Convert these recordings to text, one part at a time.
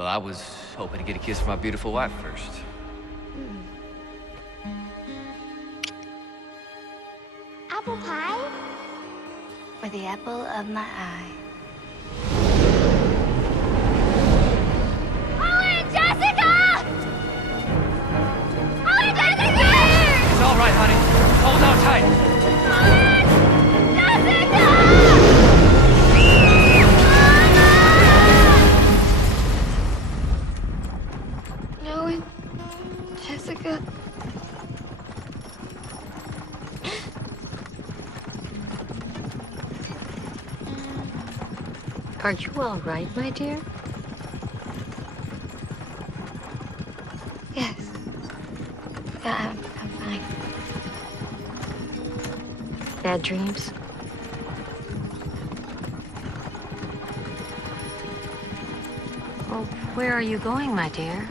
Well, I was hoping to get a kiss from my beautiful wife first. Apple pie? For the apple of my eye. Owen, Jessica! Owen, Jessica! It's all right, honey. Hold on tight. Owen! Jessica! Owen, Jessica. Are you all right, my dear? Yes. Yeah, I'm fine. Bad dreams? Well, where are you going, my dear?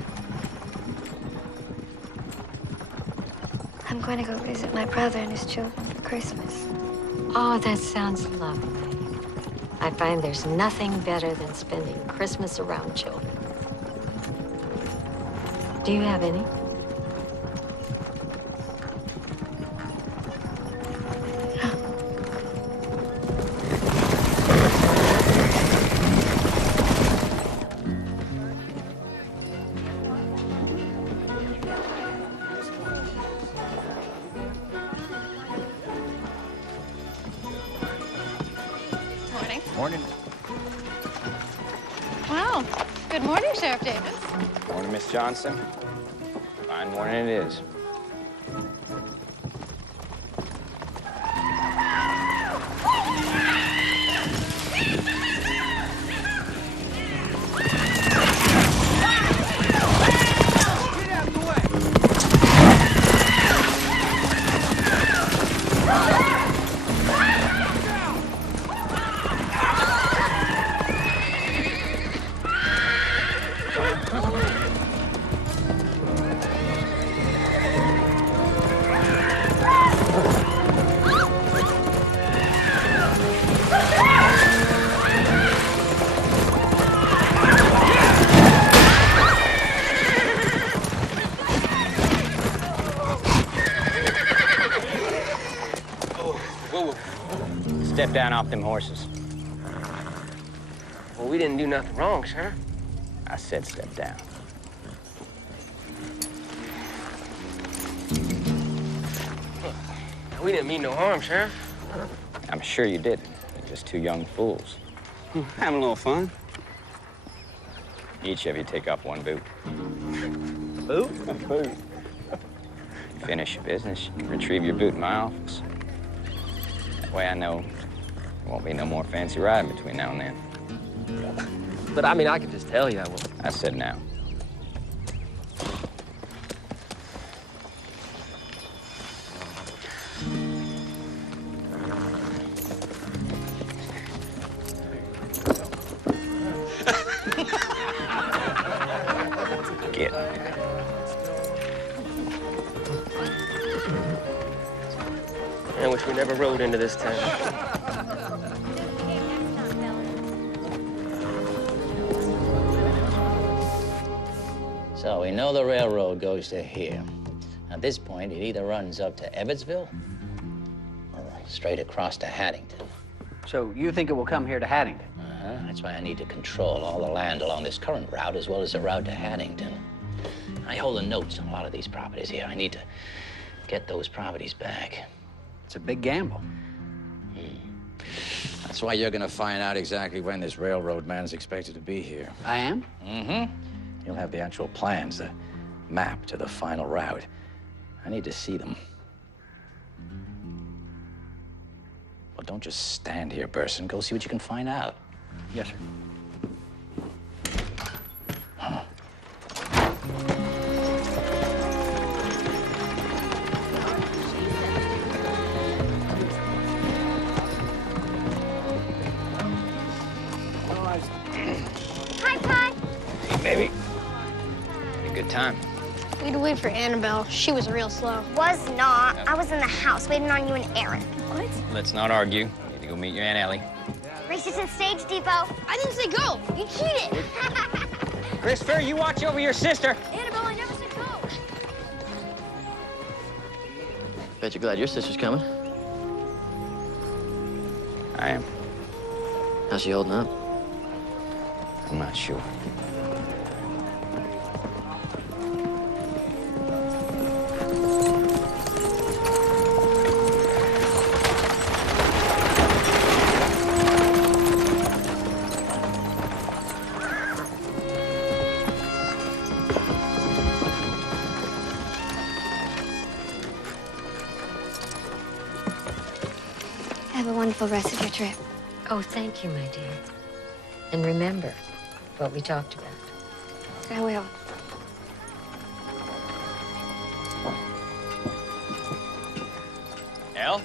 I'm going to go visit my brother and his children for Christmas. Oh, that sounds lovely. I find there's nothing better than spending Christmas around children. Do you have any? Morning. Wow. Good morning, Sheriff Davis. Morning, Miss Johnson. Fine morning it is. Step down off them horses. Well, we didn't do nothing wrong, Sheriff. I said step down. We didn't mean no harm, Sheriff. I'm sure you didn't. You're just two young fools. Having a little fun. Each of you take off one boot. Boot? A boot. Finish your business. You can retrieve your boot in my office. That way I know there won't be no more fancy riding between now and then. But I mean, I could just tell you I will. I said now. Get. I wish we never rode into this town. So we know the railroad goes to here. At this point, it either runs up to Evansville or straight across to Haddington. So you think it will come here to Haddington? That's why I need to control all the land along this current route as well as the route to Haddington. I hold the notes on a lot of these properties here. I need to get those properties back. It's a big gamble. That's why you're gonna find out exactly when this railroad man's expected to be here. I am? Mm-hmm. You'll have the actual plans, the map to the final route. I need to see them. Well, don't just stand here, Burson. Go see what you can find out. Yes, sir. Hi, Todd. Hey, baby. Had a good time. We had to wait for Annabelle. She was real slow. Was not. I was in the house waiting on you and Aaron. What? Let's not argue. You need to go meet your Aunt Ellie. Race you to the stage depot. I didn't say go. You cheated. Christopher, you watch over your sister. Annabelle, I never said go. Bet you're glad your sister's coming. I am. How's she holding up? I'm not sure. Have a wonderful rest of your trip. Oh, thank you, my dear. And remember what we talked about. I will. Elle?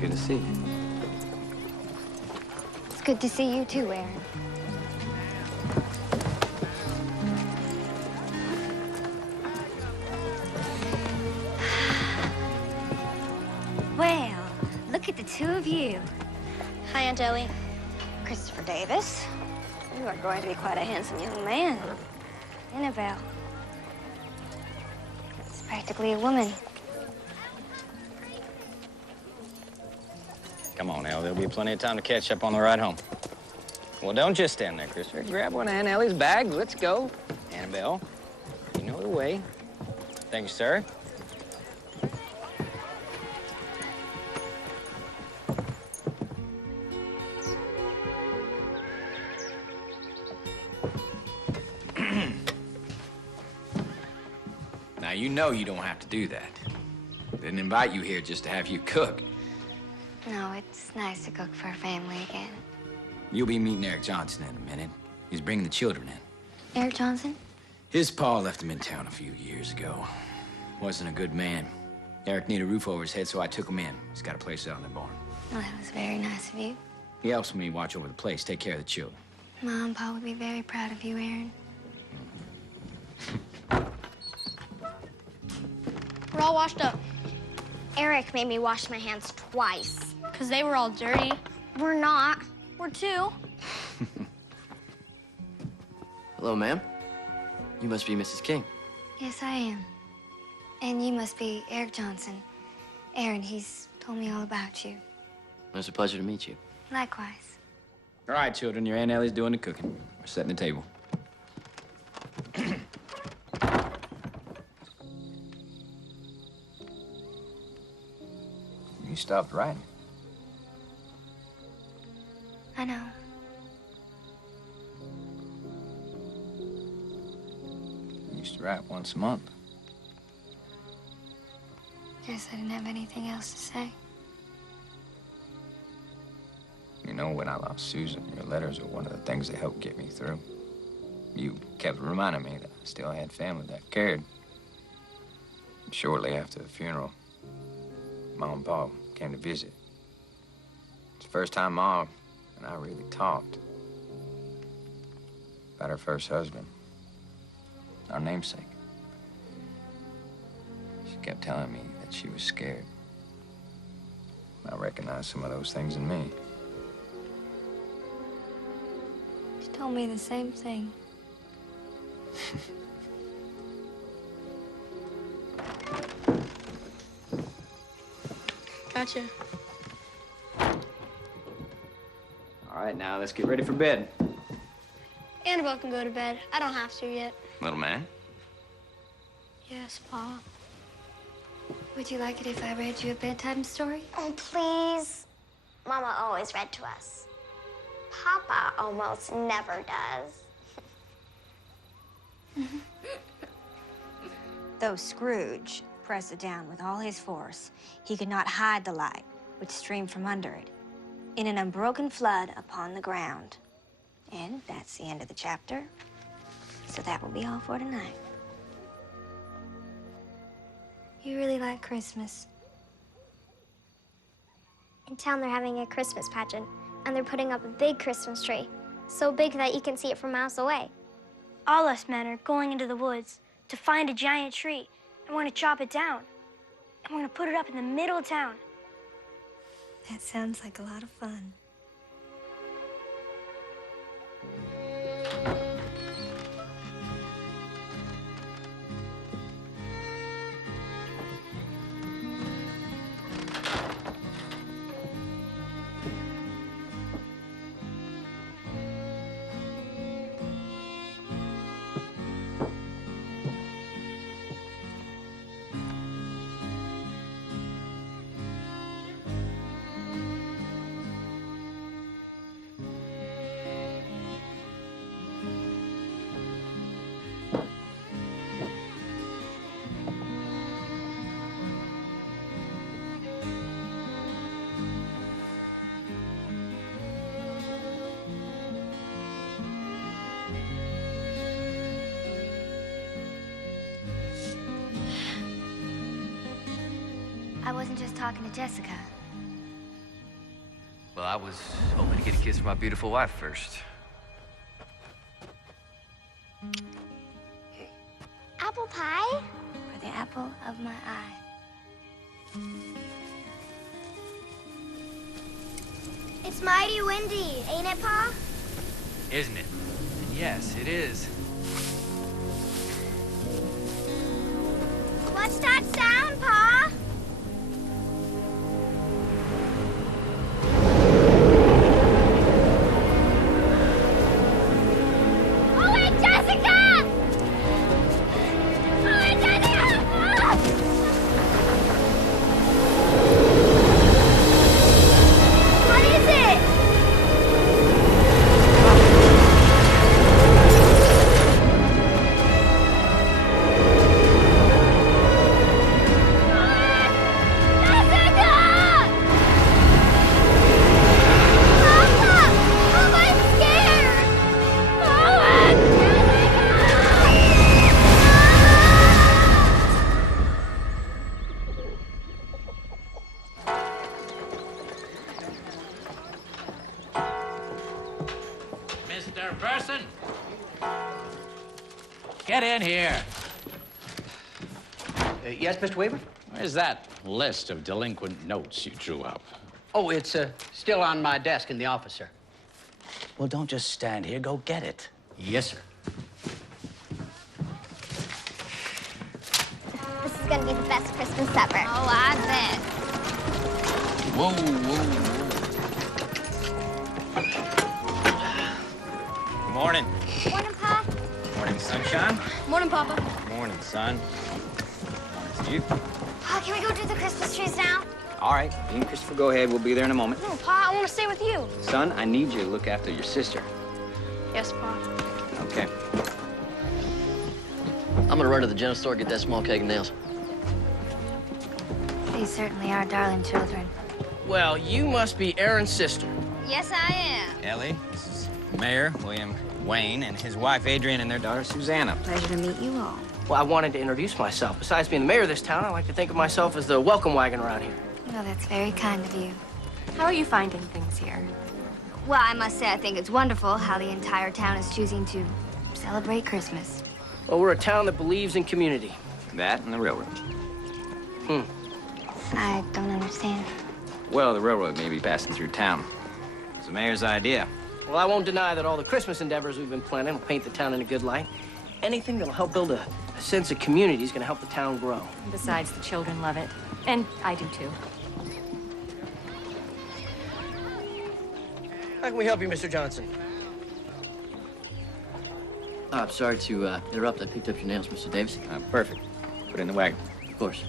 Good to see you. It's good to see you too, Aaron. Well, look at the two of you. Hi, Aunt Ellie. Christopher Davis, you are going to be quite a handsome young man. Annabelle, it's practically a woman. Come on, Elle. There'll be plenty of time to catch up on the ride home. Well, don't just stand there, Christopher. Grab one of Aunt Ellie's bags. Let's go. Annabelle, you know the way. Thank you, sir. Now, you know you don't have to do that. Didn't invite you here just to have you cook. No, it's nice to cook for a family again. You'll be meeting Eric Johnson in a minute. He's bringing the children in. Eric Johnson? His pa left him in town a few years ago. Wasn't a good man. Eric needed a roof over his head, so I took him in. He's got a place out in the barn. Well, that was very nice of you. He helps me watch over the place, take care of the children. Mom, Pa would be very proud of you, Aaron. We're all washed up. Eric made me wash my hands twice. Because they were all dirty. We're not. We're two. Hello, ma'am. You must be Mrs. King. Yes, I am. And you must be Eric Johnson. Aaron, he's told me all about you. Well, it's a pleasure to meet you. Likewise. All right, children, your Aunt Ellie's doing the cooking. We're setting the table. You stopped writing. I know. You used to write once a month. Guess I didn't have anything else to say. You know, when I lost Susan, your letters were one of the things that helped get me through. You kept reminding me that I still had family that cared. Shortly after the funeral, Mom and Pa came to visit. It's the first time Mom and I really talked about her first husband, our namesake. She kept telling me that she was scared. I recognized some of those things in me. She told me the same thing. Gotcha. All right, now let's get ready for bed. Annabelle can go to bed. I don't have to yet. Little man? Yes, Pa. Would you like it if I read you a bedtime story? Oh, please. Mama always read to us. Papa almost never does. Though Scrooge pressed it down with all his force, he could not hide the light which streamed from under it in an unbroken flood upon the ground. And that's the end of the chapter. So that will be all for tonight. You really like Christmas. In town, they're having a Christmas pageant, and they're putting up a big Christmas tree, so big that you can see it from miles away. All us men are going into the woods to find a giant tree And we're gonna chop it down. And we're gonna put it up in the middle of town. That sounds like a lot of fun. I wasn't just talking to Jessica. Well, I was hoping to get a kiss from my beautiful wife first. Apple pie? For the apple of my eye. It's mighty windy, ain't it, Pa? Isn't it? Yes, it is. What's that sound, Pa? Oh, wait, Jessica! Oh, wait, Jessica! What is it? Mr. Person! Get in here. Yes, Mr. Weaver? Where's that list of delinquent notes you drew up? Oh, it's still on my desk in the office, sir. Well, don't just stand here. Go get it. Yes, sir. This is gonna be the best Christmas ever. Oh, I bet. Whoa, whoa. Morning. Morning, Pa. Morning, sunshine. Morning, Papa. Morning, son. Morning, Steve. Pa, can we go do the Christmas trees now? All right, you and Christopher, go ahead. We'll be there in a moment. No, Pa, I want to stay with you. Son, I need you to look after your sister. Yes, Pa. Okay. I'm gonna run to the general store, get that small cake and nails. These certainly are darling children. Well, you must be Aaron's sister. Yes, I am. Ellie, this is Mayor William Wayne and his wife Adrian and their daughter Susanna. Pleasure to meet you all. Well, I wanted to introduce myself. Besides being the mayor of this town, I like to think of myself as the welcome wagon around here. Well, that's very kind of you. How are you finding things here? Well, I must say I think it's wonderful how the entire town is choosing to celebrate Christmas. Well, we're a town that believes in community. That and the railroad. I don't understand. Well, the railroad may be passing through town. It's the mayor's idea. Well, I won't deny that all the Christmas endeavors we've been planning will paint the town in a good light. Anything that'll help build a sense of community is going to help the town grow. Besides, the children love it. And I do, too. How can we help you, Mr. Johnson? I'm sorry to interrupt. I picked up your nails, Mr. Davis. Perfect. Put it in the wagon. Of course.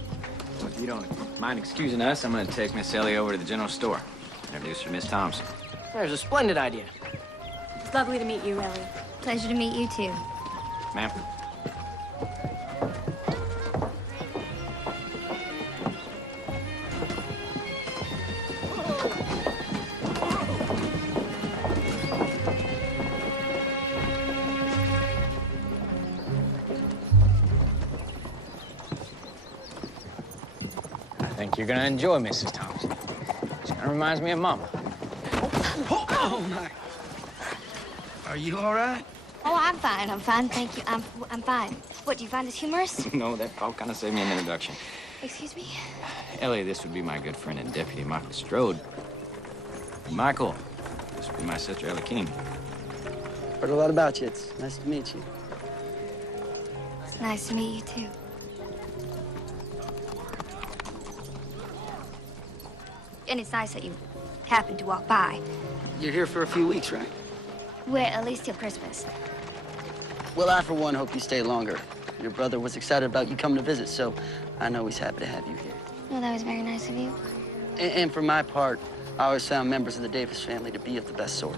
Well, if you don't mind excusing us, I'm going to take Miss Ellie over to the general store. Introduce her to Miss Thompson. There's a splendid idea. It's lovely to meet you, Ellie. Pleasure to meet you, too. Ma'am. I think you're going to enjoy Mrs. Thompson. She kind of reminds me of Mama. Oh, my. Are you all right? Oh, I'm fine. I'm fine. Thank you. I'm fine. What, do you find this humorous? No, that all kind of saved me an introduction. Excuse me? Ellie, this would be my good friend and deputy, Michael Stroud. Michael, this would be my sister, Elli King. Heard a lot about you. It's nice to meet you. It's nice to meet you, too. And it's nice that you happened to walk by. You're here for a few weeks, right? Well, at least till Christmas. Well, I, for one, hope you stay longer. Your brother was excited about you coming to visit, so I know he's happy to have you here. Well, that was very nice of you. And for my part, I always found members of the Davis family to be of the best sort.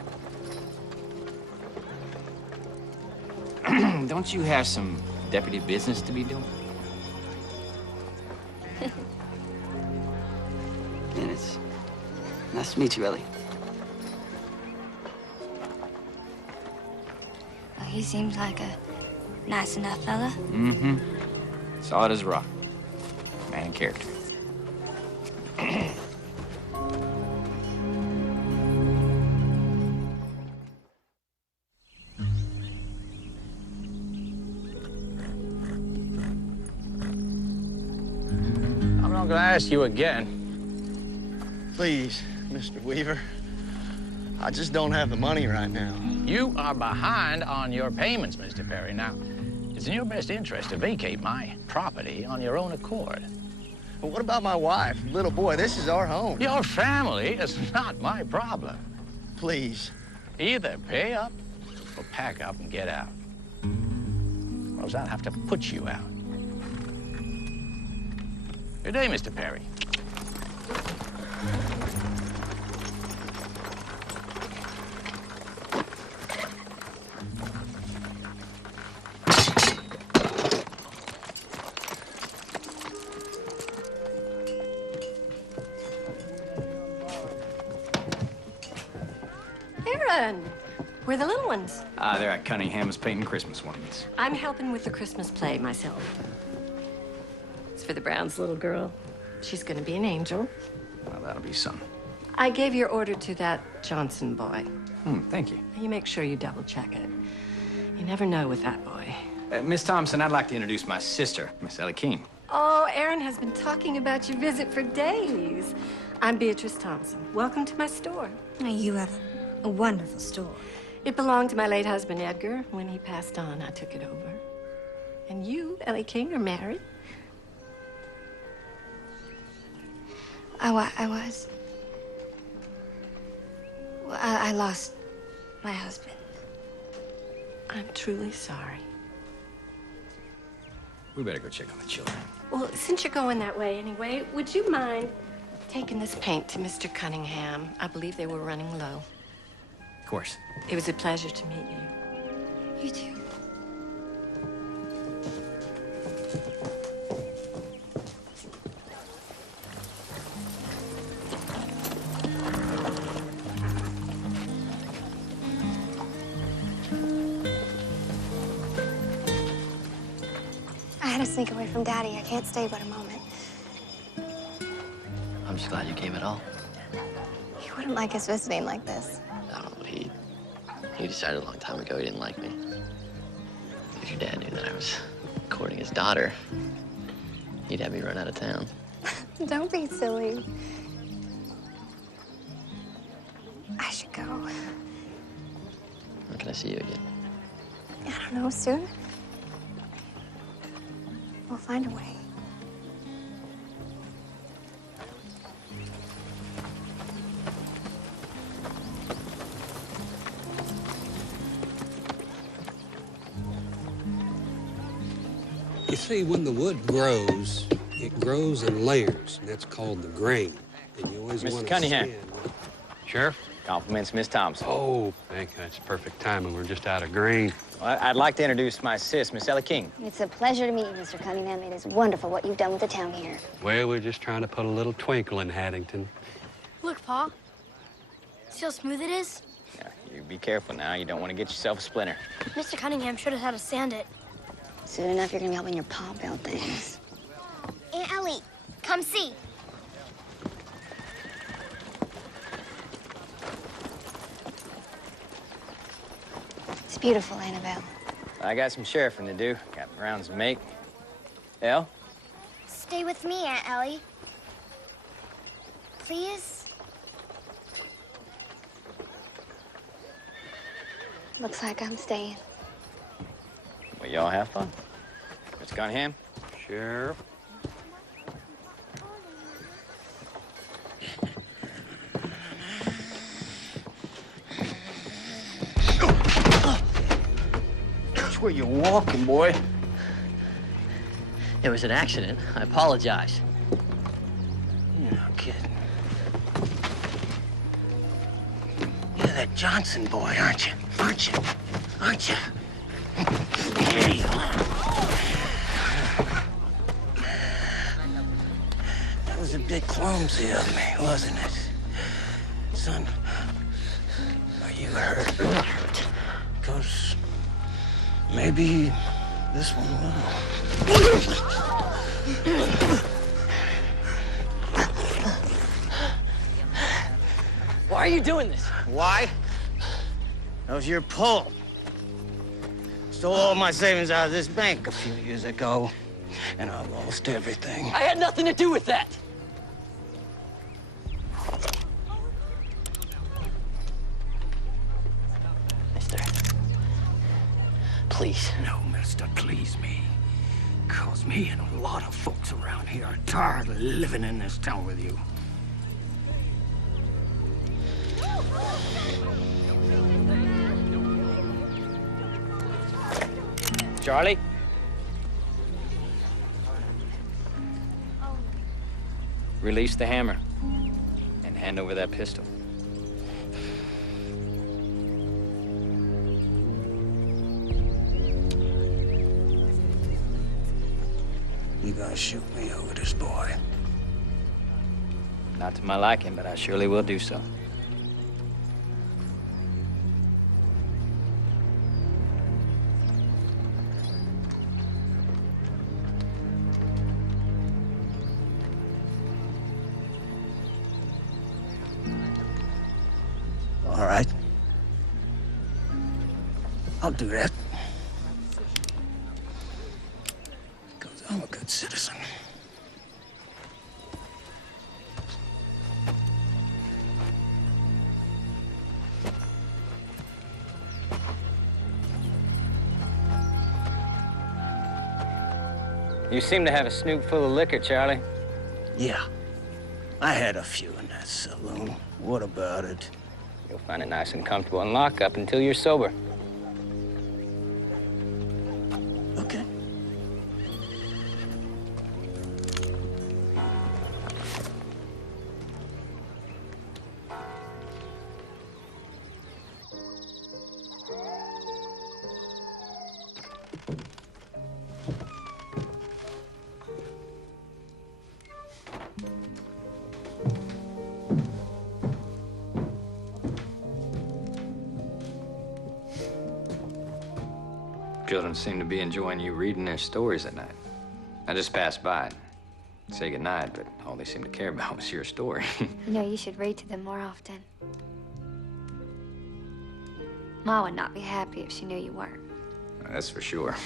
Don't you have some deputy business to be doing? And it's nice to meet you, Ellie. Well, he seems like a nice enough fella. Mm-hmm. Solid as a rock. Man of character. I'm not gonna ask you again. Please, Mr. Weaver. I just don't have the money right now. You are behind on your payments, Mr. Perry. Now, it's in your best interest to vacate my property on your own accord. But what about my wife, little boy? This is our home. Your family is not my problem. Please. Either pay up or pack up and get out. Or else I'll have to put you out. Good day, Mr. Perry. Aaron, where are the little ones? They're at Cunningham's painting Christmas ornaments. I'm helping with the Christmas play myself. It's for the Brown's little girl. She's gonna be an angel. Well, that'll be some. I gave your order to that Johnson boy. Thank you. You make sure you double check it. You never know with that boy. Miss Thompson, I'd like to introduce my sister, Miss Elli King. Oh, Aaron has been talking about your visit for days. I'm Beatrice Thompson. Welcome to my store. You have a wonderful store. It belonged to my late husband, Edgar. When he passed on, I took it over. And you, Elli King, are married? I was. Well, I lost my husband. I'm truly sorry. We better go check on the children. Well, since you're going that way anyway, would you mind taking this paint to Mr. Cunningham? I believe they were running low. Of course. It was a pleasure to meet you. You too. I had to sneak away from Daddy. I can't stay but a moment. I'm just glad you came at all. He wouldn't like us visiting like this. I don't know, he decided a long time ago he didn't like me. If your dad knew that I was courting his daughter, he'd have me run out of town. Don't be silly. I should go. When can I see you again? I don't know, soon. We'll find a way. You see, when the wood grows, it grows in layers, and that's called the grain. And you always want Mr. to Cunningham. Sheriff? Compliments, Miss Thompson. Oh, thank you. That's perfect timing. We're just out of grain. Well, I'd like to introduce my sis, Miss Elli King. It's a pleasure to meet you, Mr. Cunningham. It is wonderful what you've done with the town here. Well, we're just trying to put a little twinkle in Haddington. Look, Pa. See how smooth it is? Yeah, you be careful now. You don't want to get yourself a splinter. Mr. Cunningham showed us how to sand it. Soon enough, you're gonna be helping your pa build things. Aunt Ellie, come see. It's beautiful, Annabelle. I got some sheriffing to do. Got rounds to make. Elle? Stay with me, Aunt Ellie. Please? Looks like I'm staying. Well, y'all have fun. Mr. Cunningham? Sheriff. That's where you're walking, boy. It was an accident. I apologize. You're not kidding. You're that Johnson boy, aren't you? Aren't you? Aren't you? Hey. That was a bit clumsy of me, wasn't it? Son, are you hurt? Because maybe this one will. Why are you doing this? Why? That was your pull. Stole all my savings out of this bank a few years ago, and I lost everything. I had nothing to do with that. Mister, please. No, mister, please me. Cause me and a lot of folks around here are tired of living in this town with you. Charlie? Release the hammer and hand over that pistol. You gonna shoot me over this boy? Not to my liking, but I surely will do so. All right. I'll do that. Because I'm a good citizen. You seem to have a snoot full of liquor, Charlie. Yeah. I had a few in that saloon. What about it? You'll find it nice and comfortable in lockup until you're sober. Okay. Children seem to be enjoying you reading their stories at night. I just passed by, say goodnight, but all they seemed to care about was your story. You know, you should read to them more often. Ma would not be happy if she knew you weren't. That's for sure.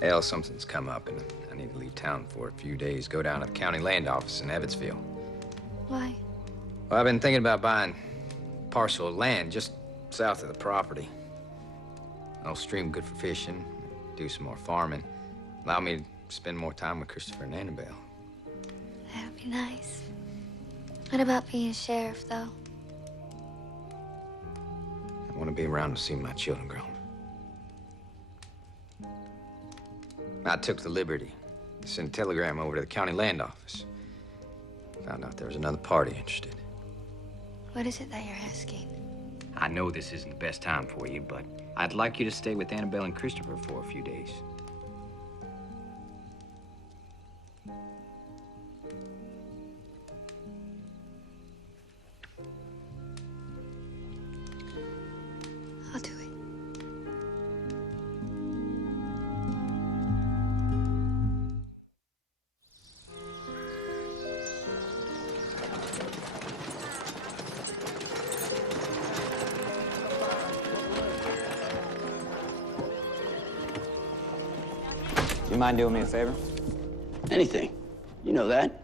Al, something's come up, and I need to leave town for a few days. Go down to the county land office in Evansville. Why? Well, I've been thinking about buying a parcel of land just south of the property. An old stream good for fishing, do some more farming. Allow me to spend more time with Christopher and Annabelle. That'd be nice. What about being sheriff, though? I want to be around to see my children grow. I took the liberty to send a telegram over to the county land office. Found out there was another party interested. What is it that you're asking? I know this isn't the best time for you, but I'd like you to stay with Annabelle and Christopher for a few days. I'll do it. You mind doing me a favor? Anything. You know that.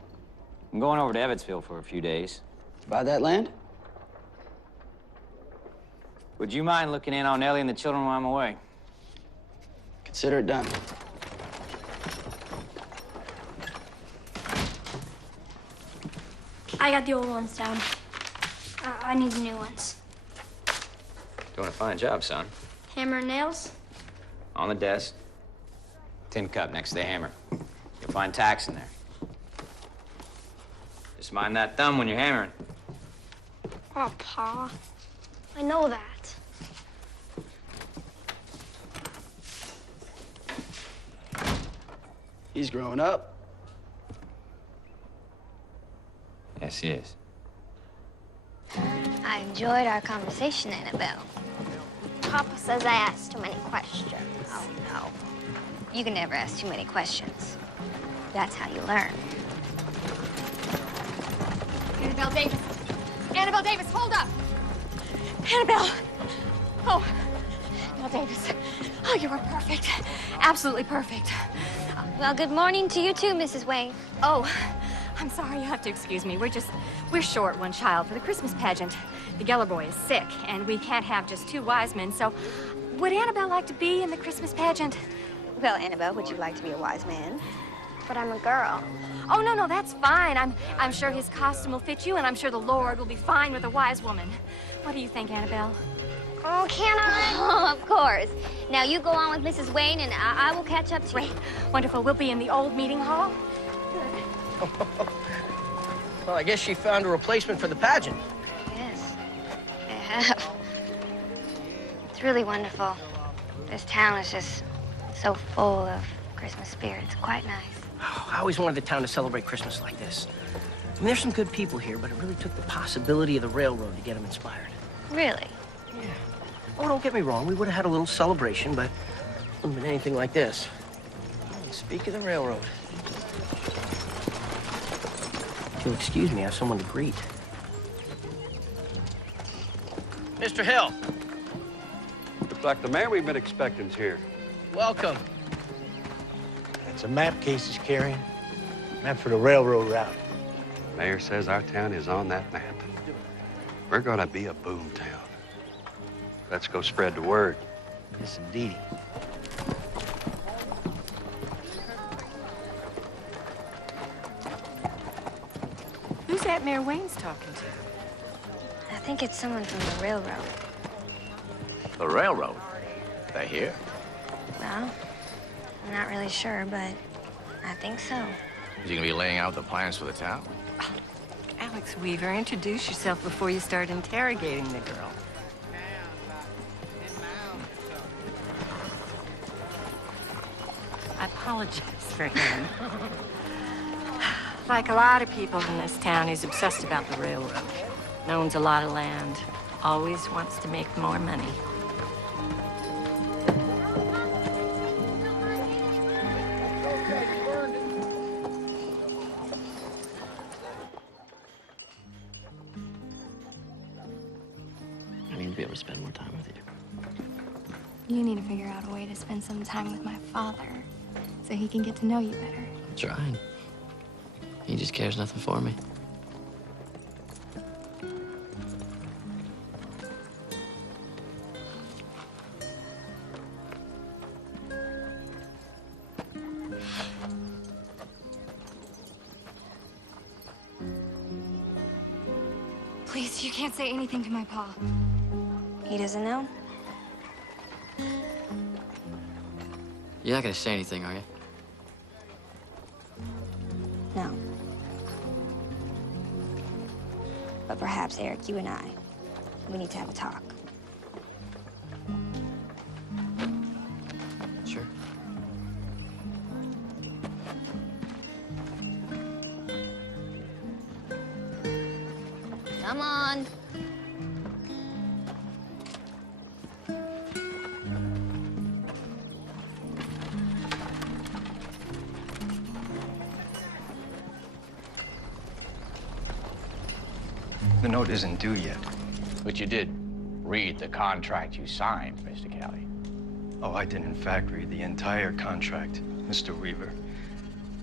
I'm going over to Evansville for a few days. Buy that land? Would you mind looking in on Ellie and the children while I'm away? Consider it done. I got the old ones down. I need the new ones. Doing a fine job, son. Hammer and nails? On the desk. Tin cup next to the hammer. You'll find tacks in there. Just mind that thumb when you're hammering. Oh, Pa. I know that. He's growing up. Yes, he is. I enjoyed our conversation, Annabelle. Papa says I asked too many questions. Oh, no. You can never ask too many questions. That's how you learn. Annabelle Davis. Annabelle Davis, hold up. Annabelle. Oh, Annabelle Davis. Oh, you were perfect. Absolutely perfect. Well, good morning to you too, Mrs. Wayne. Oh, I'm sorry, you have to excuse me. We're short one child for the Christmas pageant. The Geller boy is sick, and we can't have just 2 wise men, so would Annabelle like to be in the Christmas pageant? Well, Annabelle, would you like to be a wise man? But I'm a girl. Oh, no, that's fine. I'm sure his costume will fit you, and I'm sure the Lord will be fine with a wise woman. What do you think, Annabelle? Oh, can I? Oh, of course. Now you go on with Mrs. Wayne, and I will catch up to you. Great. Wonderful. We'll be in the old meeting hall. Well, I guess she found a replacement for the pageant. Yes, I have. It's really wonderful. This town is just so full of Christmas spirit. It's quite nice. Oh, I always wanted the town to celebrate Christmas like this. I mean, there's some good people here, but it really took the possibility of the railroad to get them inspired. Really? Yeah. Oh, don't get me wrong. We would have had a little celebration, but it wouldn't have been anything like this. Speak of the railroad. If you'll excuse me, I have someone to greet. Mr. Hill. Looks like the man we've been expecting's here. Welcome. It's a map Casey's carrying. Map for the railroad route. Mayor says our town is on that map. We're gonna be a boom town. Let's go spread the word. Yes, indeedy. Who's that Mayor Wayne's talking to? I think it's someone from the railroad. The railroad? They're here? Well, I'm not really sure, but I think so. Is he gonna be laying out the plans for the town? Alex Weaver, introduce yourself before you start interrogating the girl. I apologize for him. Like a lot of people in this town, he's obsessed about the railroad. Owns a lot of land. Always wants to make more money. I need to be able to spend more time with you. You need to figure out a way to spend some time with my father so he can get to know you better. I'm trying. He just cares nothing for me. Please, you can't say anything to my pa. He doesn't know? You're not gonna say anything, are you? No. But perhaps, Eric, you and I, we need to have a talk. Sure. Come on. The note isn't due yet. But you did read the contract you signed, Mr. Kelly. Oh, I did in fact read the entire contract. Mr. Weaver,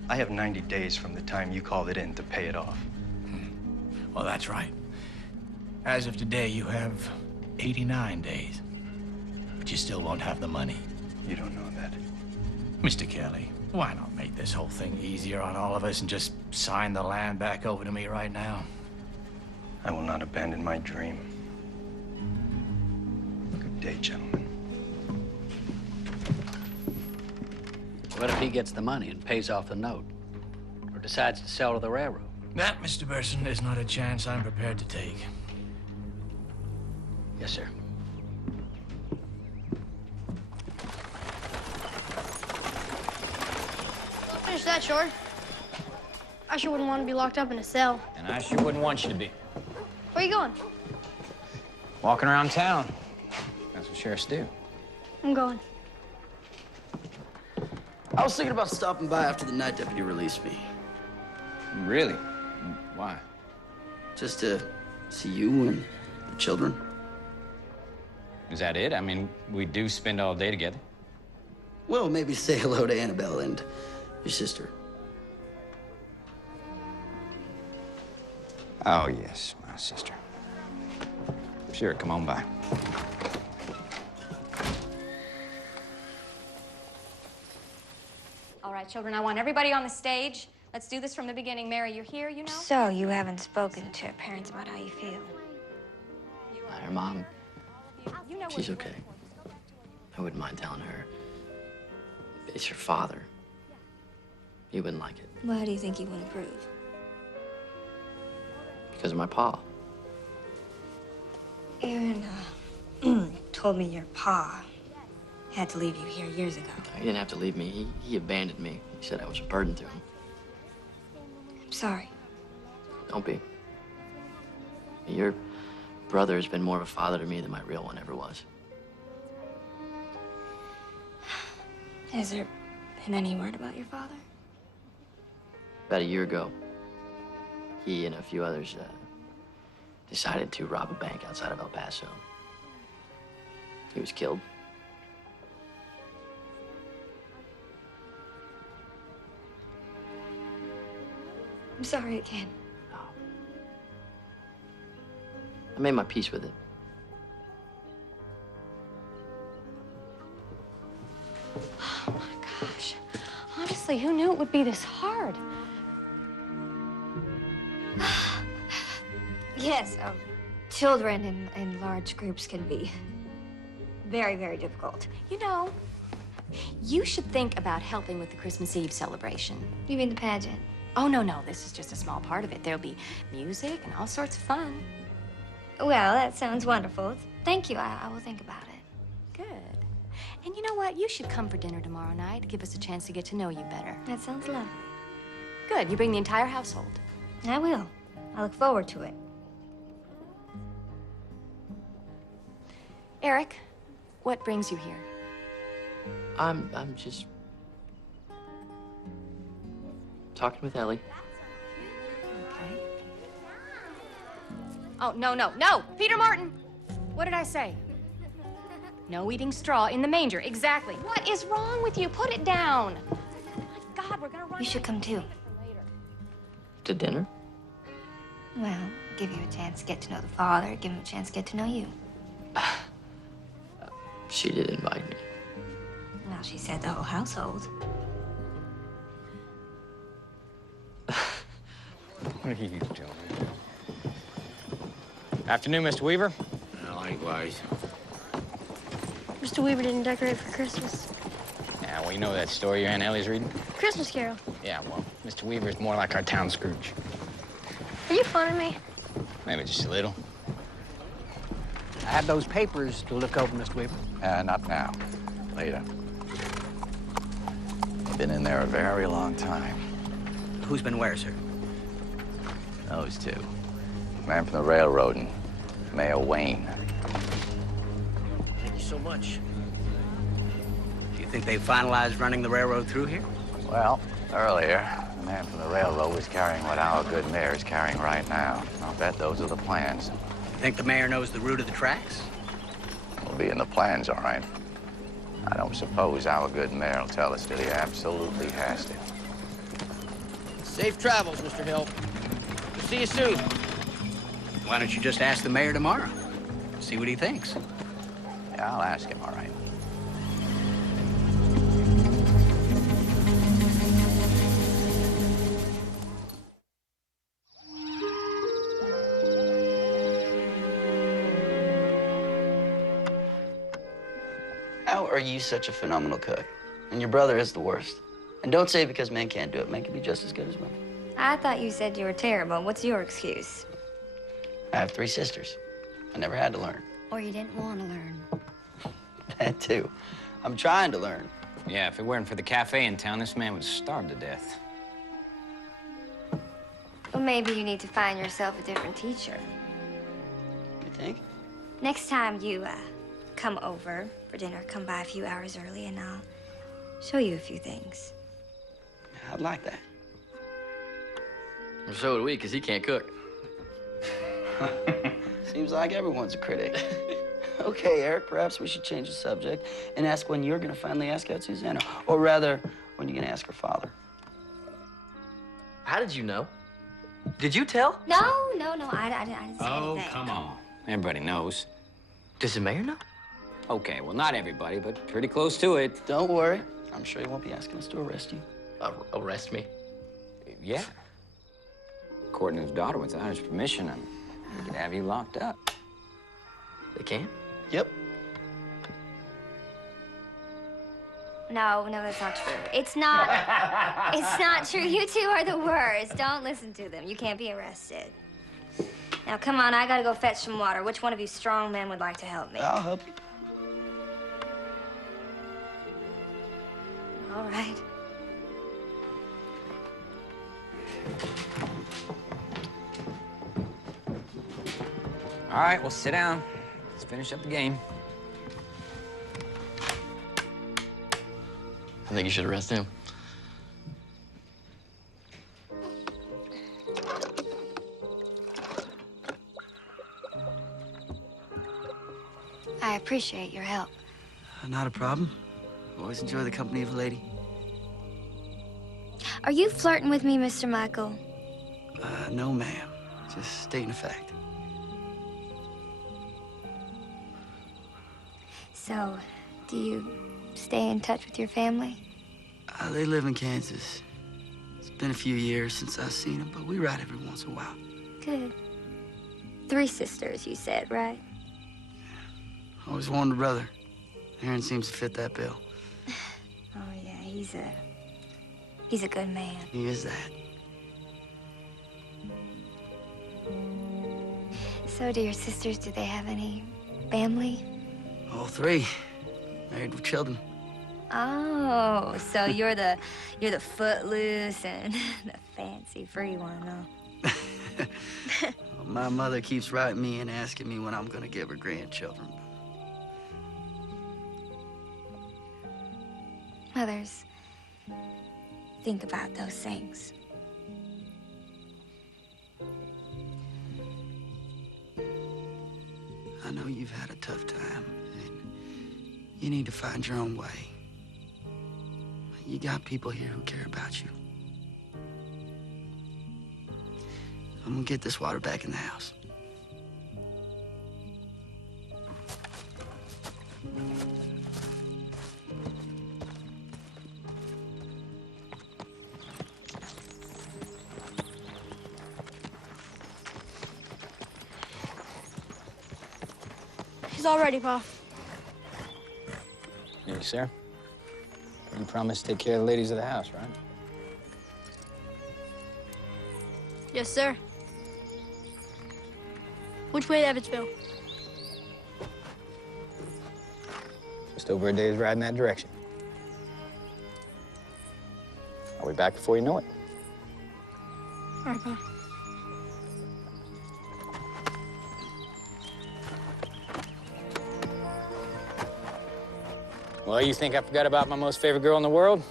I have 90 days from the time you called it in to pay it off. Well, that's right. As of today, you have 89 days. But you still won't have the money. You don't know that. Mr. Kelly, why not make this whole thing easier on all of us and just sign the land back over to me right now? I will not abandon my dream. Good day, gentlemen. What if he gets the money and pays off the note? Or decides to sell to the railroad? That, Mr. Burson, is not a chance I'm prepared to take. Yes, sir. Finish that, Short. I sure wouldn't want to be locked up in a cell. And I sure wouldn't want you to be. Where you going? Walking around town. That's what sheriffs do. I'm going. I was thinking about stopping by after the night deputy released me. Really? Why? Just to see you and the children. Is that it? I mean, we do spend all day together. Well, maybe say hello to Annabelle and your sister. Oh, yes, my sister. Sure, come on by. All right, children, I want everybody on the stage. Let's do this from the beginning. Mary, you're here, you know? So, you haven't spoken to your parents about how you feel? Her mom, she's okay. I wouldn't mind telling her. It's your father. He wouldn't like it. Why do you think he wouldn't approve? Because of my pa. Aaron told me your pa had to leave you here years ago. He didn't have to leave me. He abandoned me. He said I was a burden to him. I'm sorry. Don't be. Your brother has been more of a father to me than my real one ever was. Has there been any word about your father? About a year ago, he and a few others decided to rob a bank outside of El Paso. He was killed. I'm sorry again. I made my peace with it. Oh, my gosh. Honestly, who knew it would be this hard? Yes, children in large groups can be very, very difficult. You know, you should think about helping with the Christmas Eve celebration. You mean the pageant? Oh, no, no. This is just a small part of it. There'll be music and all sorts of fun. Well, that sounds wonderful. Thank you. I will think about it. Good. And you know what? You should come for dinner tomorrow night. Give us a chance to get to know you better. That sounds lovely. Good. You bring the entire household. I will. I look forward to it. Eric, what brings you here? I'm just talking with Ellie. Okay. Oh, no, no, no! Peter Martin! What did I say? No eating straw in the manger. Exactly. What is wrong with you? Put it down. My God, we're gonna run. You should come too. To dinner? Well, give you a chance to get to know the father, give him a chance to get to know you. She did invite me. Well, she said the whole household. What are you doing? Afternoon, Mr. Weaver. Likewise. Mr. Weaver didn't decorate for Christmas. Yeah, well, you know that story your Aunt Ellie's reading? Christmas Carol. Yeah, well, Mr. Weaver's more like our town Scrooge. Are you funning me? Maybe just a little. I have those papers to look over, Mr. Weaver. Not now. Later. I've been in there a very long time. Who's been where, sir? Those two. Man from the railroad and Mayor Wayne. Thank you so much. Do you think they finalized running the railroad through here? Well, earlier, the man from the railroad was carrying what our good mayor's carrying right now. I'll bet those are the plans. You think the mayor knows the route of the tracks? It'll be in the plans, all right. I don't suppose our good mayor will tell us that he absolutely has to. Safe travels, Mr. Hill. We'll see you soon. Why don't you just ask the mayor tomorrow? See what he thinks. Yeah, I'll ask him, all right. How are you such a phenomenal cook? And your brother is the worst. And don't say because men can't do it. Men can be just as good as women. I thought you said you were terrible. What's your excuse? I have 3 sisters. I never had to learn. Or you didn't want to learn. That too. I'm trying to learn. Yeah, if it weren't for the cafe in town, this man would starve to death. Well, maybe you need to find yourself a different teacher. You think? Next time you come over for dinner, come by a few hours early and I'll show you a few things. I'd like that. Well, so would we, because he can't cook. Seems like everyone's a critic. Okay, Eric, perhaps we should change the subject and ask when you're going to finally ask out Susanna. Or rather, when you're going to ask her father. How did you know? Did you tell? No, I didn't say Oh, anything. come on. Everybody knows. Does the mayor know? Okay, well, not everybody, but pretty close to it. Don't worry. I'm sure he won't be asking us to arrest you. Arrest me? Yeah. According to his daughter, without his permission, we could have you locked up. They can? Yep. No, that's not true. It's not. It's not true. You two are the worst. Don't listen to them. You can't be arrested. Now, come on, I gotta go fetch some water. Which one of you strong men would like to help me? I'll help you. All right. All right, well, sit down. Let's finish up the game. I think you should arrest him. I appreciate your help. Not a problem. Always enjoy the company of a lady. Are you flirting with me, Mr. Michael? No, ma'am. Just stating a fact. So, do you stay in touch with your family? They live in Kansas. It's been a few years since I've seen them, but we ride every once in a while. Good. 3 sisters, you said, right? Always wanted a brother. Aaron seems to fit that bill. Oh, yeah, he's a good man. He is that. So, do your sisters, do they have any family? All 3. Married with children. Oh, so you're the footloose and the fancy free one, huh? Well, my mother keeps writing me and asking me when I'm gonna give her grandchildren. Mothers, think about those things. I know you've had a tough time, and you need to find your own way. You got people here who care about you. I'm gonna get this water back in the house. He's all ready, Pa. Yes, sir. You promised to take care of the ladies of the house, right? Yes, sir. Which way to Evansville? Just over a day's ride in that direction. I'll be back before you know it. All right, Pa. Well, you think I forgot about my most favorite girl in the world?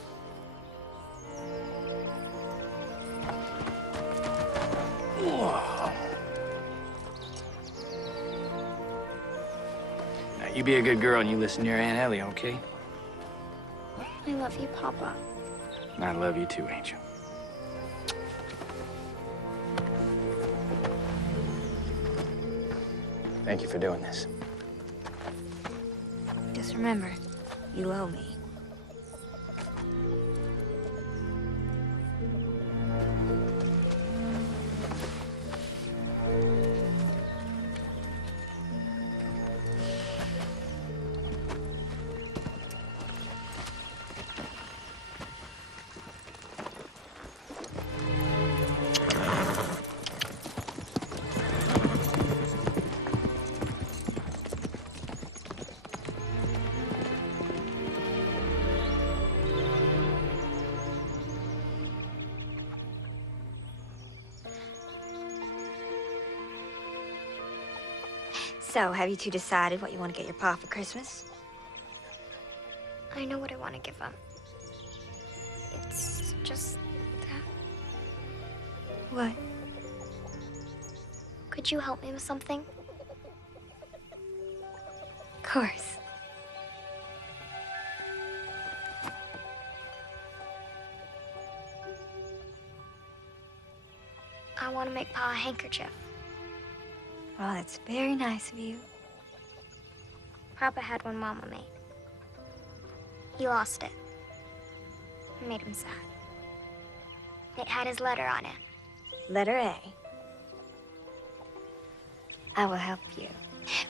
Now, you be a good girl and you listen to your Aunt Ellie, okay? I love you, Papa. I love you too, Angel. Thank you for doing this. Just remember, you owe me. So, have you two decided what you want to get your pa for Christmas? I know what I want to give him. It's just that. What? Could you help me with something? Of course. I want to make Pa a handkerchief. Well, that's very nice of you. Papa had one Mama made. He lost it. It made him sad. It had his letter on it. Letter A. I will help you.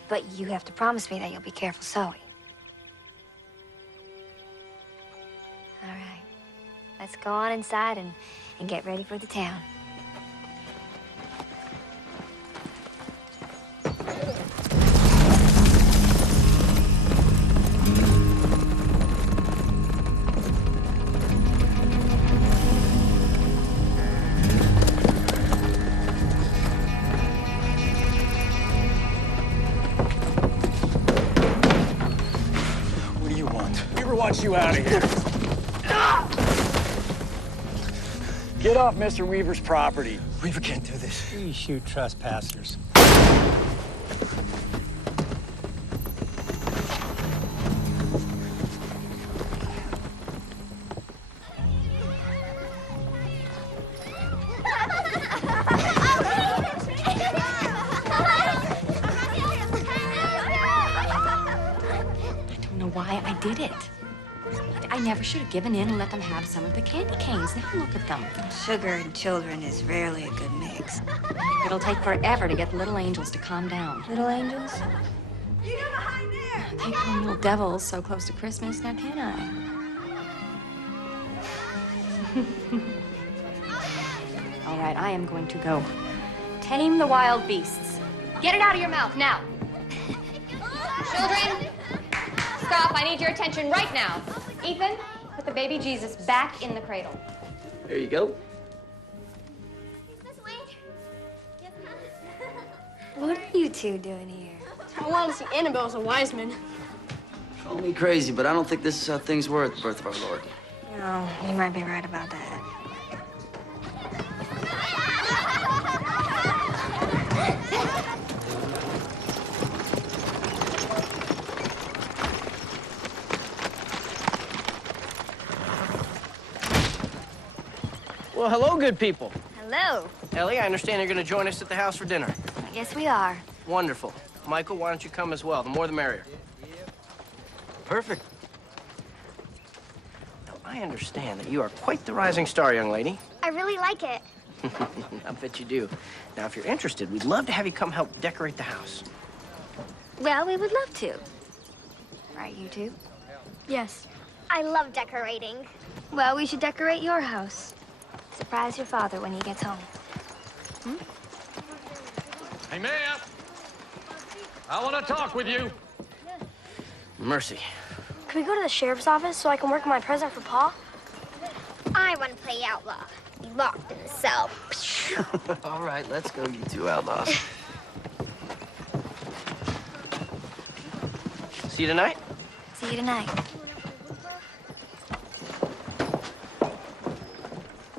But you have to promise me that you'll be careful sewing. All right. Let's go on inside and get ready for the town. You out of here. Get off Mr. Weaver's property. Weaver can't do this. We shoot trespassers. I don't know why I did it. I never should have given in and let them have some of the candy canes. Now look at them. Sugar and children is rarely a good mix. It'll take forever to get the little angels to calm down. Little angels? You go behind there! They call little devils so close to Christmas. Now can I? All right, I am going to go tame the wild beasts. Get it out of your mouth now. Children, stop. I need your attention right now. Ethan, put the baby Jesus back in the cradle. There you go. What are you two doing here? I wanted to see Annabelle as a wise man. Call me crazy, but I don't think this is how things were at the birth of our Lord. No, you might be right about that. Well, hello, good people. Hello. Ellie, I understand you're going to join us at the house for dinner. Yes, we are. Wonderful. Michael, why don't you come as well? The more the merrier. Perfect. Now, I understand that you are quite the rising star, young lady. I really like it. I bet you do. Now, if you're interested, we'd love to have you come help decorate the house. Well, we would love to. Right, you two? Yes. I love decorating. Well, we should decorate your house. Surprise your father when he gets home. Hmm? Hey, ma'am. I want to talk with you. Mercy. Can we go to the sheriff's office so I can work on my present for Pa? I want to play outlaw. Be locked in the cell. All right, let's go, you two outlaws. See you tonight? See you tonight.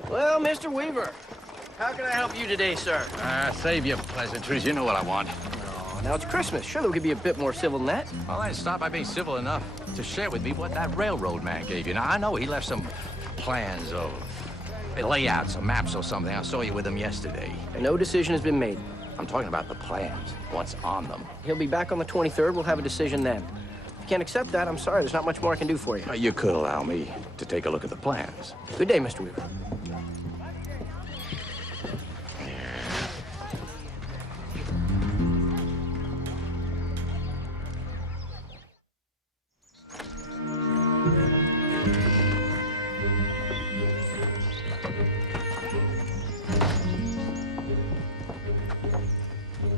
Well, Mr. Weaver, how can I help you today, sir? Save your pleasantries. You know what I want. Oh, now it's Christmas. Sure, we could be a bit more civil than that. Well, then start by being civil enough to share with me what that railroad man gave you. Now, I know he left some plans or layouts or maps or something. I saw you with him yesterday. No decision has been made. I'm talking about the plans, what's on them. He'll be back on the 23rd. We'll have a decision then. If you can't accept that, I'm sorry. There's not much more I can do for you. You could allow me to take a look at the plans. Good day, Mr. Weaver.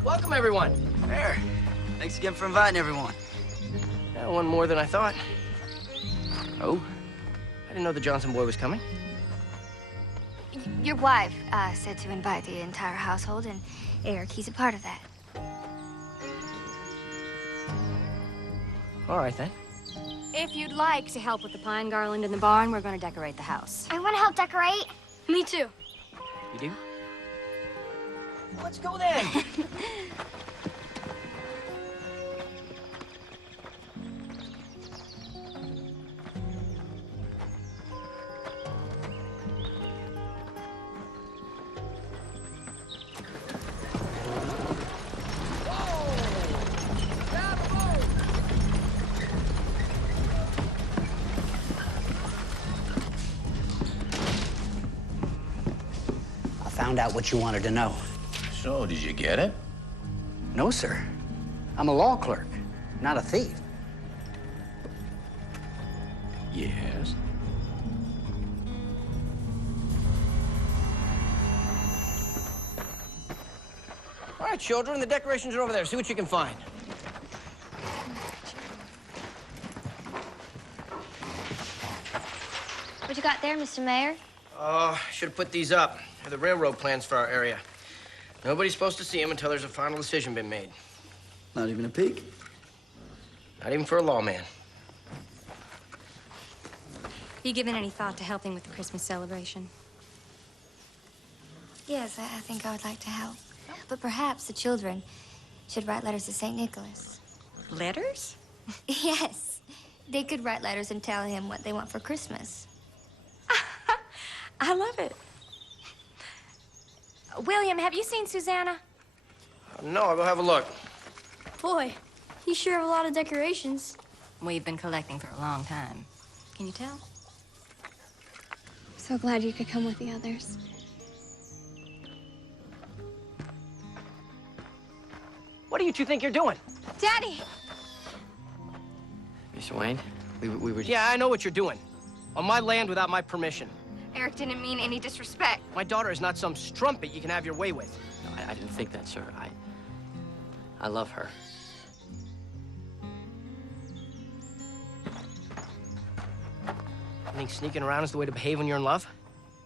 Welcome, everyone. There. Thanks again for inviting everyone. Yeah, one more than I thought. Oh? I didn't know the Johnson boy was coming. Your wife said to invite the entire household, and Eric, he's a part of that. All right, then. If you'd like to help with the pine garland in the barn, we're going to decorate the house. I want to help decorate. Me too. You do? Let's go then. I found out what you wanted to know. So, did you get it? No, sir. I'm a law clerk, not a thief. Yes. All right, children, the decorations are over there. See what you can find. What you got there, Mr. Mayor? Should have put these up. They're the railroad plans for our area. Nobody's supposed to see them until there's a final decision been made. Not even a peek? Not even for a lawman. Have you given any thought to helping with the Christmas celebration? Yes, I think I would like to help. But perhaps the children should write letters to St. Nicholas. Letters? Yes. They could write letters and tell him what they want for Christmas. I love it. William, have you seen Susanna? No, I'll go have a look. Boy, you sure have a lot of decorations. We've been collecting for a long time. Can you tell? So glad you could come with the others. What do you two think you're doing? Daddy! Mr. Wayne, we were just... Yeah, I know what you're doing. On my land without my permission. Eric didn't mean any disrespect. My daughter is not some strumpet you can have your way with. No, I didn't think that, sir. I love her. You think sneaking around is the way to behave when you're in love?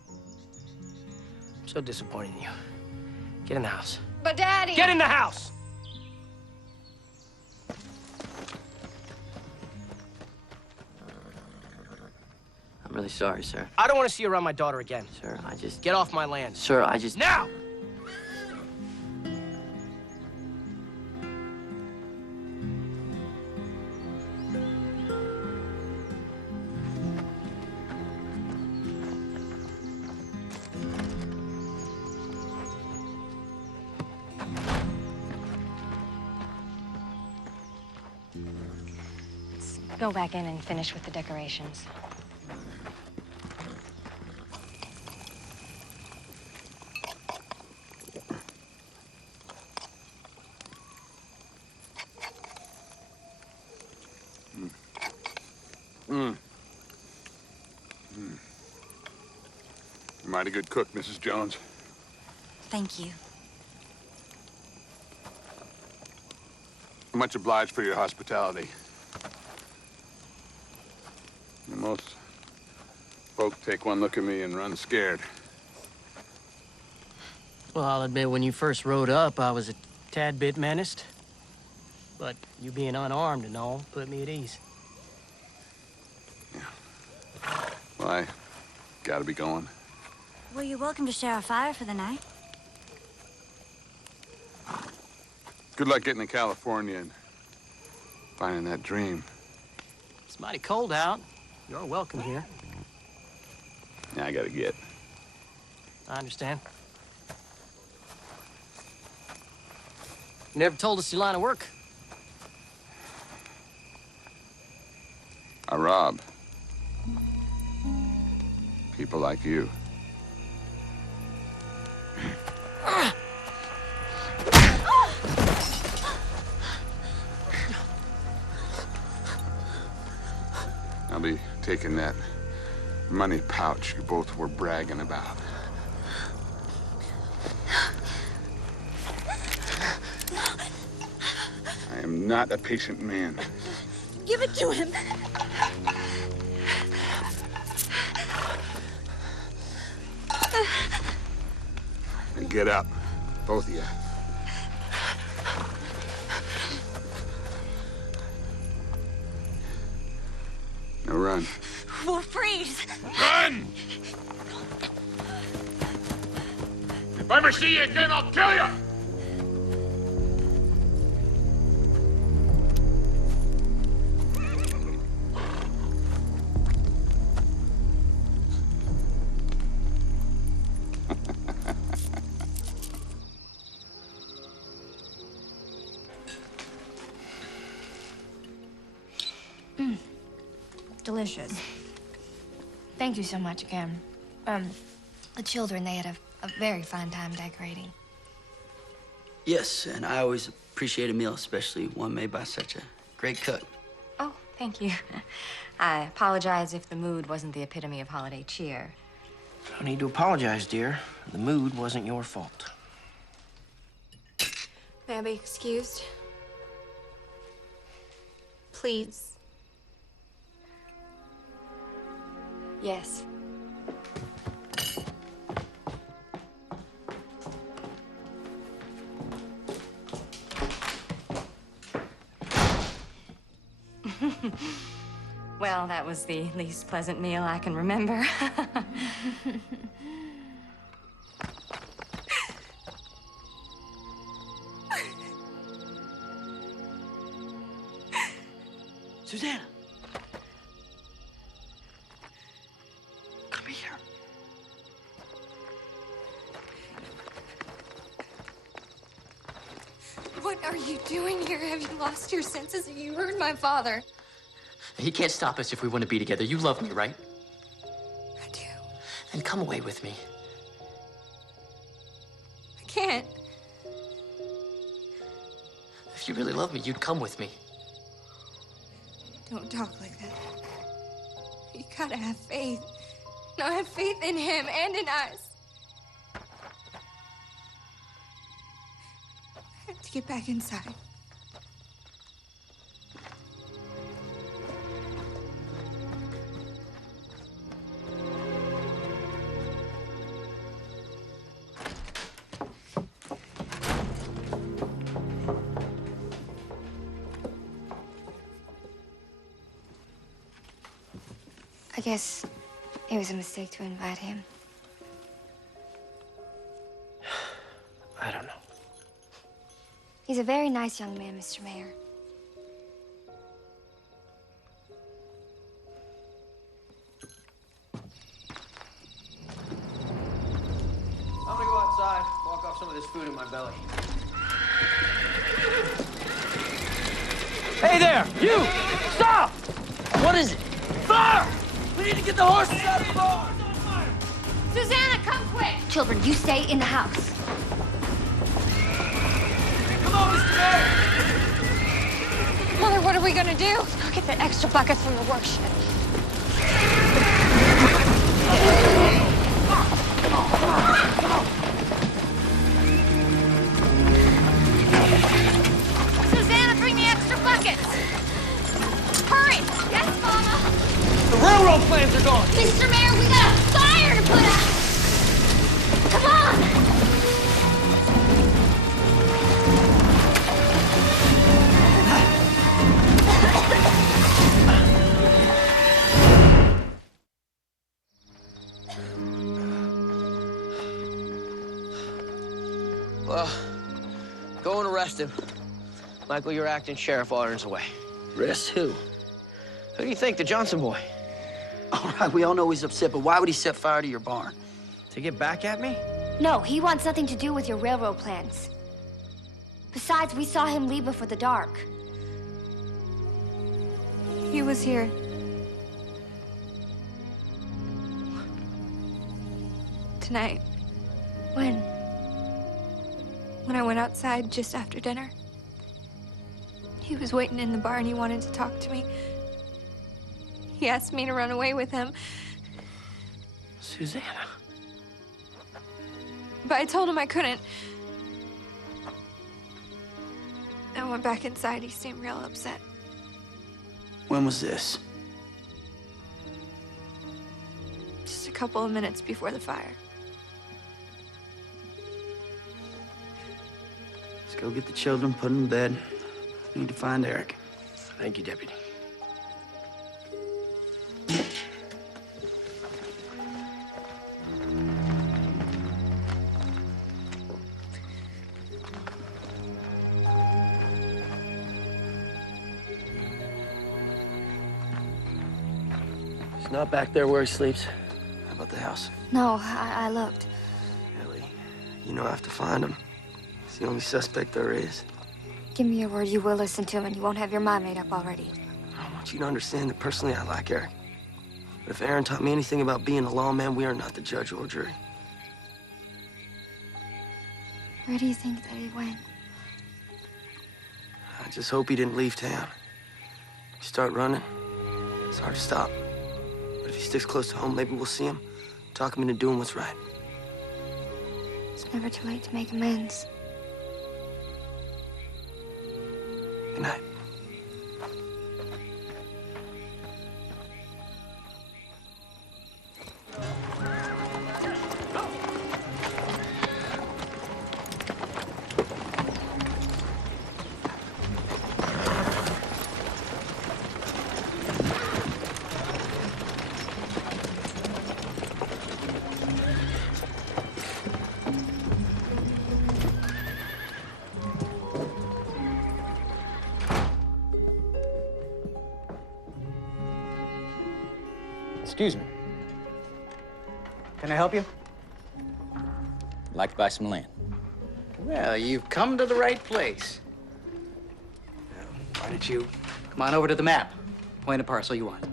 I'm so disappointed in you. Get in the house. But Daddy! Get in the house! I'm really sorry, sir. I don't want to see you around my daughter again. Sir, I just... Get off my land. Sir, I just... Now! Let's go back in and finish with the decorations. Mighty good cook, Mrs. Jones. Thank you. Much obliged for your hospitality. Most folk take one look at me and run scared. Well, I'll admit, when you first rode up, I was a tad bit menaced. But you being unarmed and all put me at ease. Well, I gotta be going. Well, you're welcome to share a fire for the night. Good luck getting to California and finding that dream. It's mighty cold out. You're welcome here. Yeah, I gotta get. I understand. You never told us your line of work. I rob. People like you. I'll be taking that money pouch you both were bragging about. I am not a patient man. Give it to him. And get up, both of you. Now run. We'll freeze. Run! If I ever see you again, I'll kill you! Delicious. Thank you so much again. The children, they had a very fine time decorating. Yes, and I always appreciate a meal, especially one made by such a great cook. Oh, thank you. I apologize if the mood wasn't the epitome of holiday cheer. No need to apologize, dear. The mood wasn't your fault. May I be excused? Please. Yes. Well, that was the least pleasant meal I can remember. Susanna! Come here. What are you doing here? Have you lost your senses? You heard my father. He can't stop us if we want to be together. You love me, right? I do. Then come away with me. I can't. If you really love me, you'd come with me. Don't talk like that. You gotta have faith. No, have faith in him and in us. I have to get back inside. I guess it was a mistake to invite him. I don't know. He's a very nice young man, Mr. Mayor. I'm gonna go outside, walk off some of this food in my belly. Hey there, you! Stop! What is it? Fire! We need to get the horses out of the barn! Susanna, come quick! Children, you stay in the house. Come on, Mr. Mayor! Mother, what are we gonna do? Let's go get the extra buckets from the work shed. Susanna, bring the extra buckets! Hurry! Yes, Mama! The railroad plans are gone! Mr. Mayor, we got a fire to put out! Come on! Well, go and arrest him. Michael, you're acting. Sheriff Aaron's away. Rest who? Who do you think? The Johnson boy? All right, we all know he's upset, but why would he set fire to your barn? To get back at me? No, he wants nothing to do with your railroad plans. Besides, we saw him leave before the dark. He was here. Tonight. When? When I went outside just after dinner. He was waiting in the bar and he wanted to talk to me. He asked me to run away with him. Susanna. But I told him I couldn't. I went back inside. He seemed real upset. When was this? Just a couple of minutes before the fire. Let's go get the children, put them in bed. We need to find Eric. Thank you, Deputy. He's not back there where he sleeps. How about the house? No, I looked. Ellie, you know I have to find him. He's the only suspect there is. Give me your word you will listen to him and you won't have your mind made up already. I want you to understand that personally I like Eric. But if Aaron taught me anything about being a lawman, we are not the judge or jury. Where do you think that he went? I just hope he didn't leave town. If you start running, it's hard to stop. But if he sticks close to home, maybe we'll see him, talk him into doing what's right. It's never too late to make amends. Good night. Excuse me. Can I help you? I'd like to buy some land. Well, you've come to the right place. Why don't you come on over to the map? Point a parcel you want.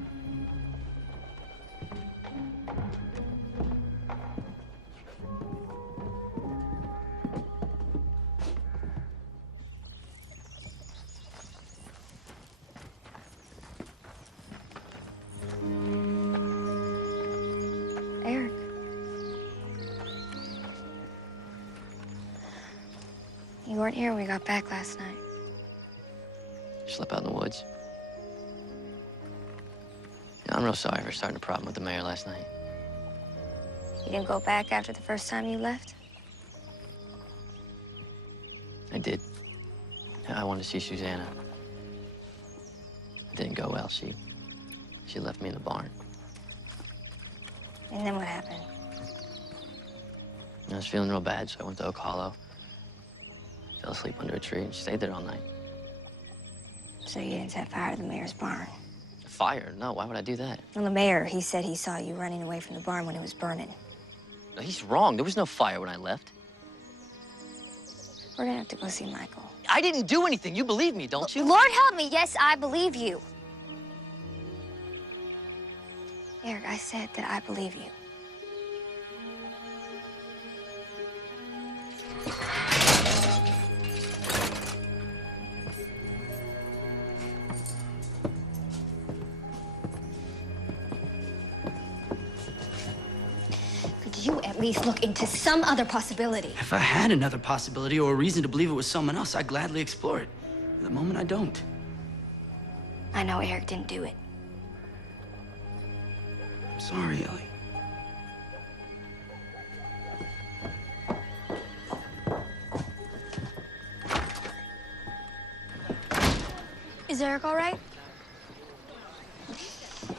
Eric. You weren't here when we got back last night. Slept out in the woods. Yeah, I'm real sorry for starting a problem with the mayor last night. You didn't go back after the first time you left? I did. I wanted to see Susanna. It didn't go well. She left me in the barn. And then what happened? I was feeling real bad, so I went to Oak Hollow. Fell asleep under a tree and stayed there all night. So you didn't set fire to the mayor's barn? Fire? No, why would I do that? Well, the mayor, he said he saw you running away from the barn when it was burning. No, he's wrong. There was no fire when I left. We're gonna have to go see Michael. I didn't do anything. You believe me, don't you? Lord help me, yes, I believe you. Eric, I said that I believe you. Could you at least look into some other possibility? If I had another possibility or a reason to believe it was someone else, I'd gladly explore it. At the moment, I don't. I know Eric didn't do it. I'm sorry, Ellie. Is Eric all right?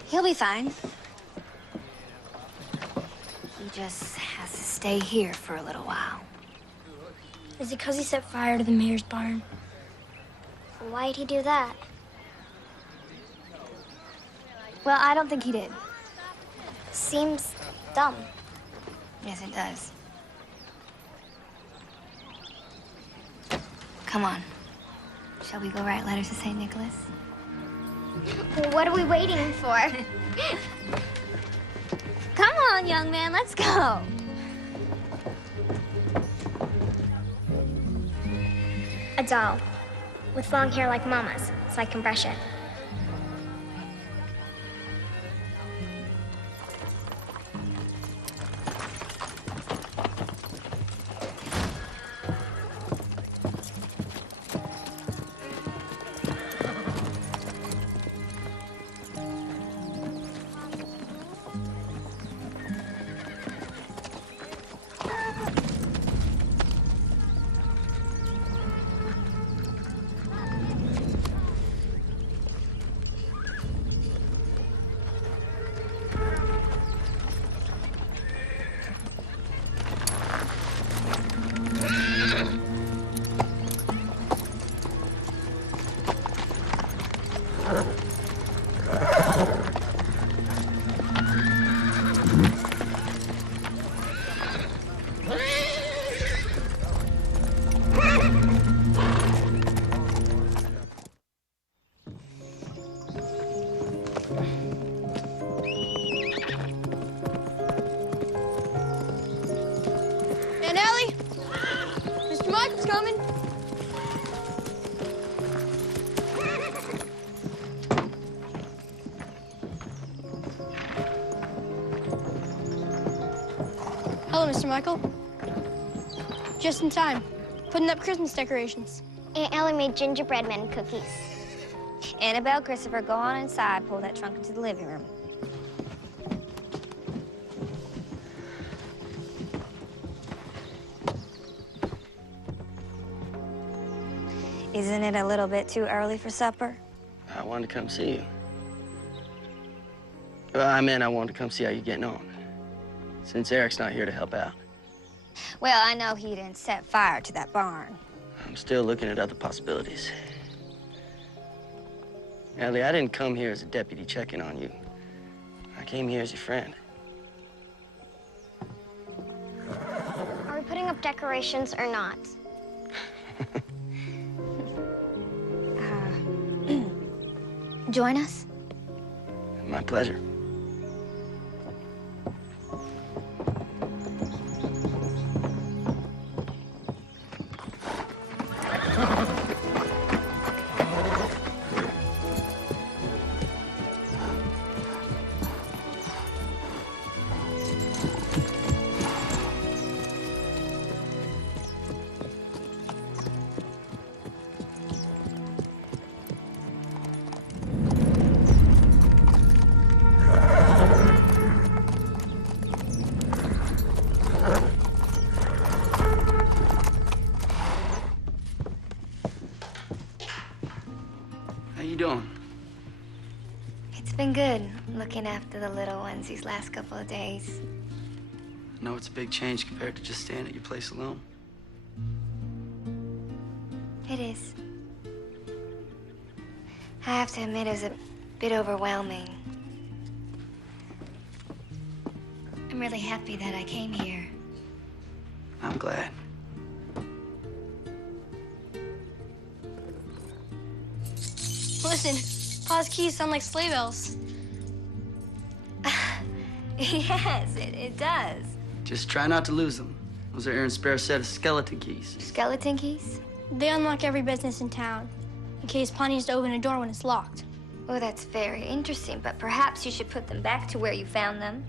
He'll be fine. He just has to stay here for a little while. Is it because he set fire to the mayor's barn? Why'd he do that? Well, I don't think he did. Seems dumb. Yes, it does. Come on. Shall we go write letters to St. Nicholas? What are we waiting for? Come on, young man, let's go. A doll. With long hair like Mama's, so I can brush it. Aunt Ellie, Mr. Michael's coming. Hello, Mr. Michael. Just in time. Putting up Christmas decorations. Aunt Ellie made gingerbread men cookies. Annabelle, Christopher, go on inside. Pull that trunk into the living room. Isn't it a little bit too early for supper? I wanted to come see you. Well, I meant I wanted to come see how you're getting on, since Eric's not here to help out. Well, I know he didn't set fire to that barn. I'm still looking at other possibilities. Ellie, I didn't come here as a deputy checking on you. I came here as your friend. Are we putting up decorations or not? Join us? My pleasure. It's been good looking after the little ones these last couple of days. I know it's a big change compared to just staying at your place alone. It is. I have to admit, it was a bit overwhelming. I'm really happy that I came here. I'm glad. Listen, Pa's keys sound like sleigh bells. Yes, it does. Just try not to lose them. Those are Aaron's spare set of skeleton keys. Skeleton keys? They unlock every business in town, in case Pa needs to open a door when it's locked. Oh, that's very interesting, but perhaps you should put them back to where you found them.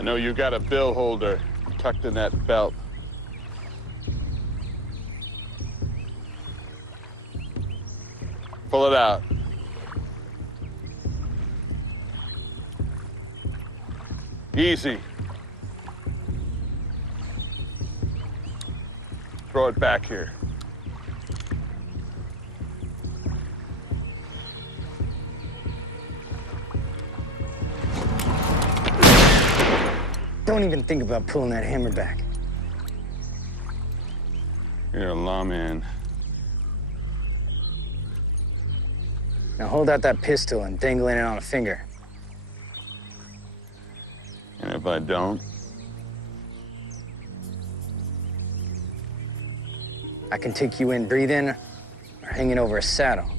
I know you got a bill holder tucked in that belt. Pull it out. Easy. Throw it back here. Don't even think about pulling that hammer back. You're a lawman. Now hold out that pistol and dangling it on a finger. And if I don't? I can take you in breathing or hanging over a saddle.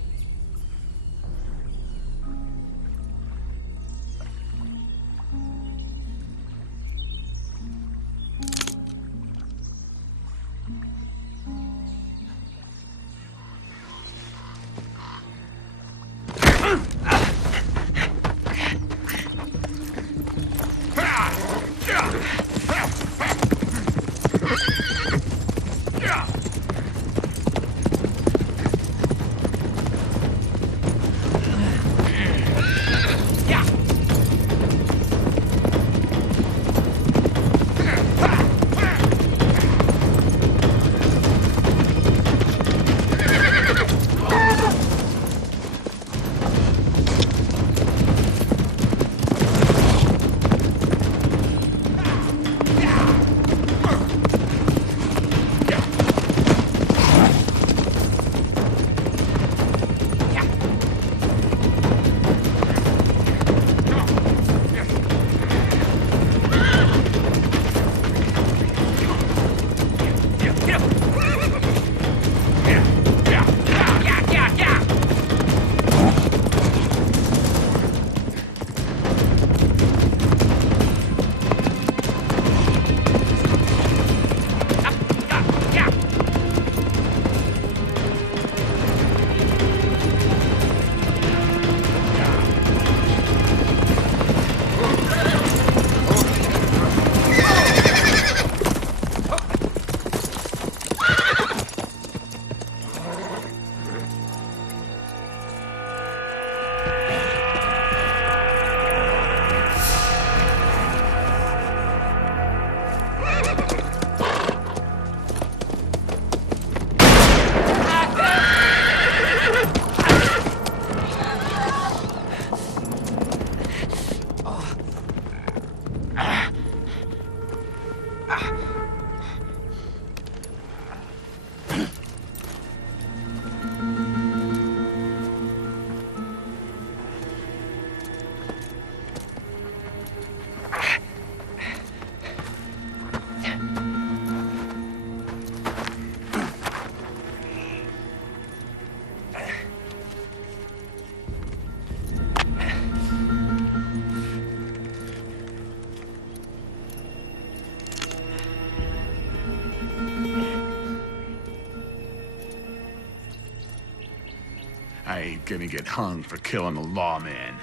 I ain't gonna get hung for killing a lawman.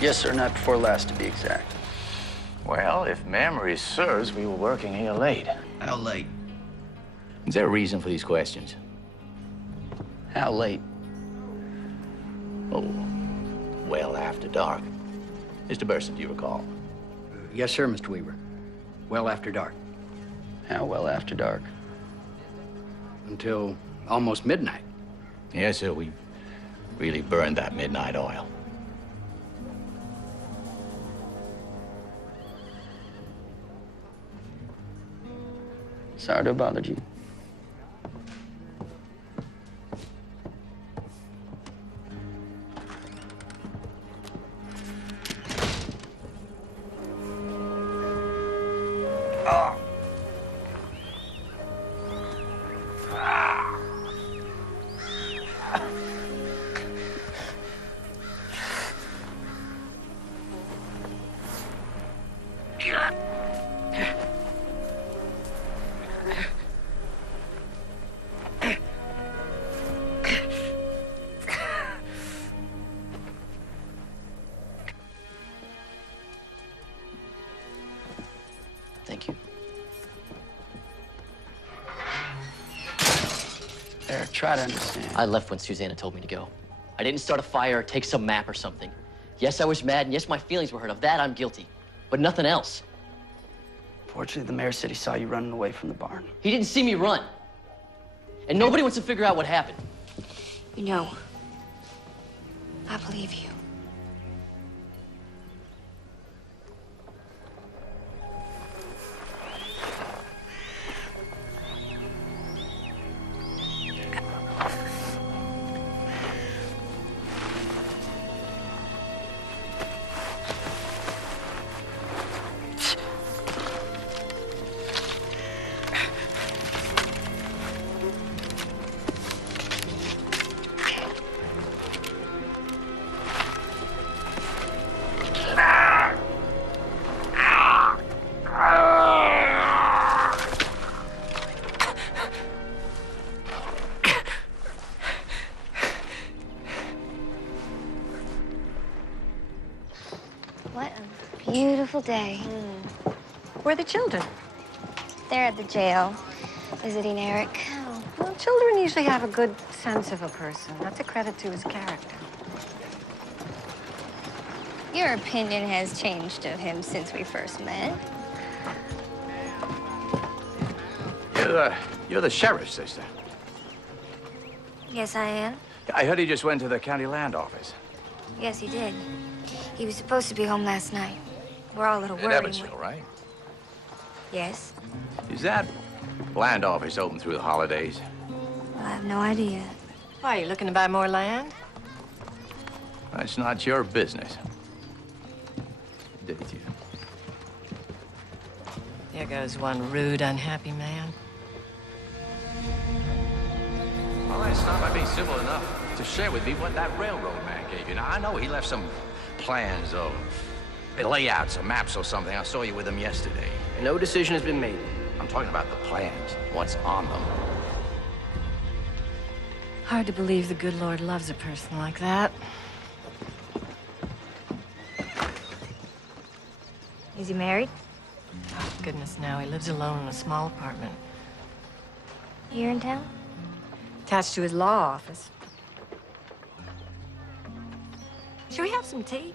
Yes, sir, night before last, to be exact. Well, if memory serves, we were working here late. How late? Is there a reason for these questions? How late? Oh, well after dark. Mr. Burson, do you recall? Yes, sir, Mr. Weaver. Well after dark. How well after dark? Until almost midnight. Yes, sir, we really burned that midnight oil. Sorry to have bothered you. Thank you. Eric, try to understand. I left when Susanna told me to go. I didn't start a fire or take some map or something. Yes, I was mad, and yes, my feelings were hurt. Of that, I'm guilty. But nothing else. Fortunately, the mayor said he saw you running away from the barn. He didn't see me run. And nobody wants to figure out what happened. You know, I believe you. What a beautiful day. Where are the children? They're at the jail, visiting Eric. Oh, well, children usually have a good sense of a person. That's a credit to his character. Your opinion has changed of him since we first met. You're the sheriff's sister. Yes, I am. I heard he just went to the county land office. Yes, he did. He was supposed to be home last night. We're all a little In worried. Evansville, right? Yes. Is that land office open through the holidays? Well, I have no idea. Why, you looking to buy more land? That's not your business. Did you? There goes one rude, unhappy man. Well, let's start by being civil enough to share with me what that railroad man gave you. Now, I know he left some plans or layouts or maps or something. I saw you with him yesterday. No decision has been made. I'm talking about the plans, what's on them. Hard to believe the good Lord loves a person like that. Is he married? Oh, goodness, no. He lives alone in a small apartment. Here in town? Attached to his law office. Should we have some tea?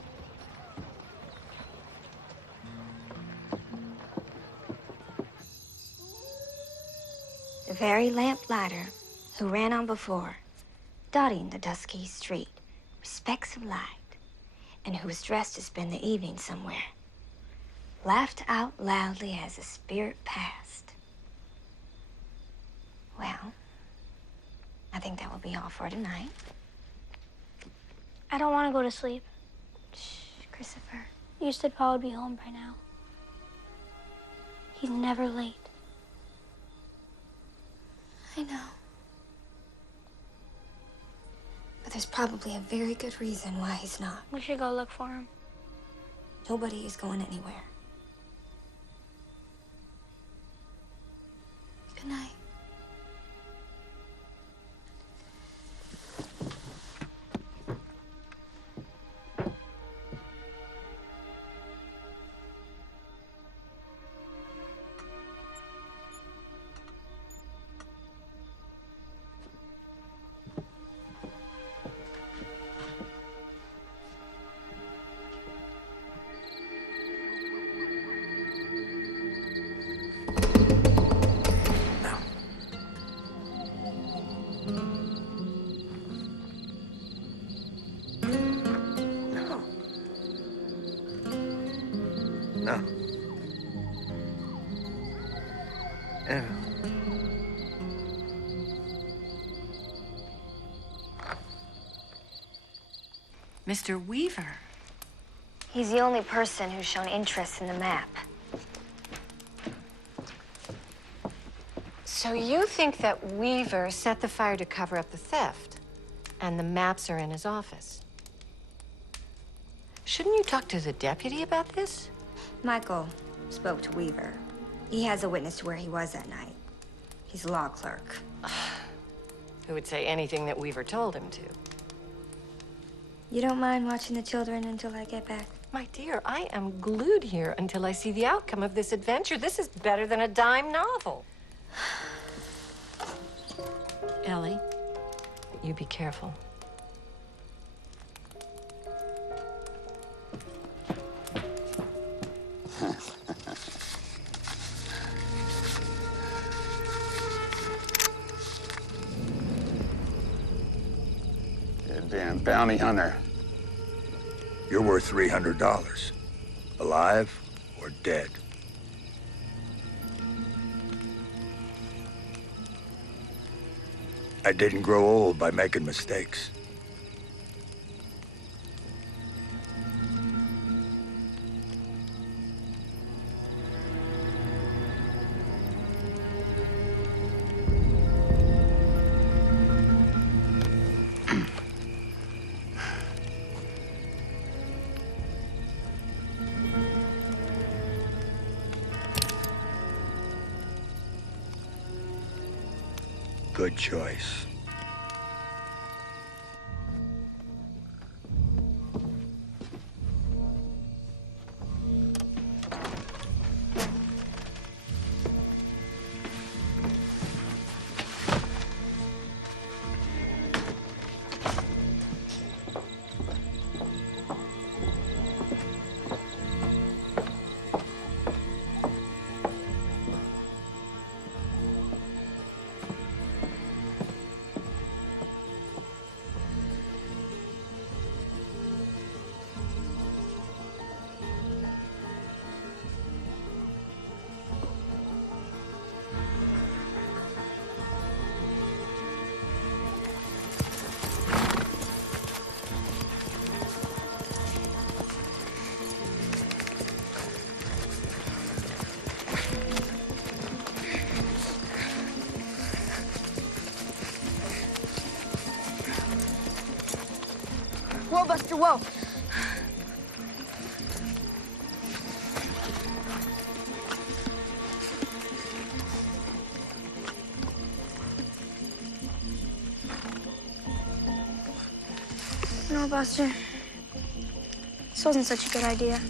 The very lamplighter who ran on before, dotting the dusky street with specks of light, and who was dressed to spend the evening somewhere, laughed out loudly as the spirit passed. Well, I think that will be all for tonight. I don't want to go to sleep. Shh, Christopher. You said Pa would be home by now. He's never late. I know. But there's probably a very good reason why he's not. We should go look for him. Nobody is going anywhere. Good night. No. Ew. Mr. Weaver. He's the only person who's shown interest in the map. So you think that Weaver set the fire to cover up the theft, and the maps are in his office? Shouldn't you talk to the deputy about this? Michael, spoke to Weaver. He has a witness to where he was that night. He's a law clerk. Who would say anything that Weaver told him to? You don't mind watching the children until I get back? My dear, I am glued here until I see the outcome of this adventure. This is better than a dime novel. Ellie, you be careful. You damn bounty hunter. You're worth $300. Alive or dead. I didn't grow old by making mistakes. Good choice. Whoa, Buster, whoa. No, Buster. This wasn't such a good idea.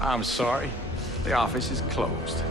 I'm sorry. The office is closed.